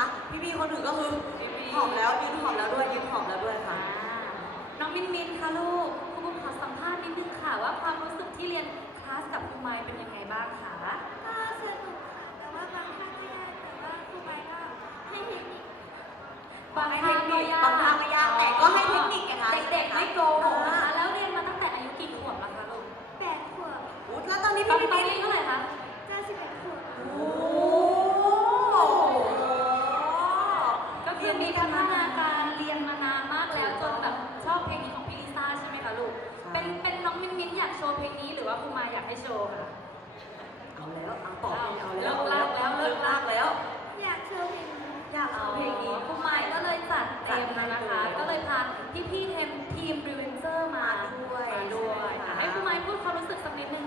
และน้องมิมินนะคะพี่ๆคนอื่นก็คือหอมแล้วยืนหอมแล้วด้วยยืนหอมแล้วด้วยค่ะอ่าน้องมินมินค่ะลูกครูบุ๋มขอสัมภาษณ์นิดนึงค่ะ ว่าความรู้สึกที่เรียนคลาสกับครูไมค์เป็นยังไงบ้างคะ อว่าครูมายอยากให้โชว์ค่ะ เอาแล้วเอาต่อเอาเลิแล้วกลากแล้วเลิกลากแล้ว อยากโชว์เพลงนี้อยากเอาเพลงนี้ครูมายก็เลยจัดเต็มมานะคะ ก็เลยพาพี่พี่ๆทีมทีมรีเวนเซอร์มาด้วยมาด้วยใช่อะไหมคะให้ครูมายพูดความรู้สึกสักนิดนึง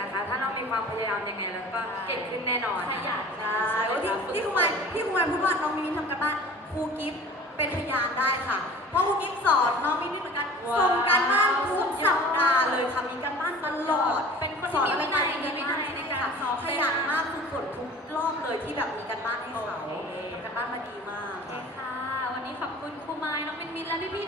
นะคะ ถ้าเรามีความพยายามยังไงแล้วก็เก่งขึ้นแน่นอนขยันใช่โอ้ที่ที่คุณมายที่คุณมายพูดว่าน้องมิมินทำกันบ้านครูกิฟต์เป็นพยานได้ค่ะ เพราะครูกิฟต์สอนน้องมิมินเหมือนกันว้าวส่งการบ้านทุกสัปดาห์เลยค่ะมีการบ้านตลอด เป็นคนสอนที่อะไรมีวินัยมีมีวินัยในการสอนขยันมากคือกดทุกรอบเลยที่แบบมีการบ้านให้เขาโอเคทำการบ้านมาดีมากโอเคค่ะ วันนี้ขอบคุณครูมายน้องมินมินและพี่พี่ๆ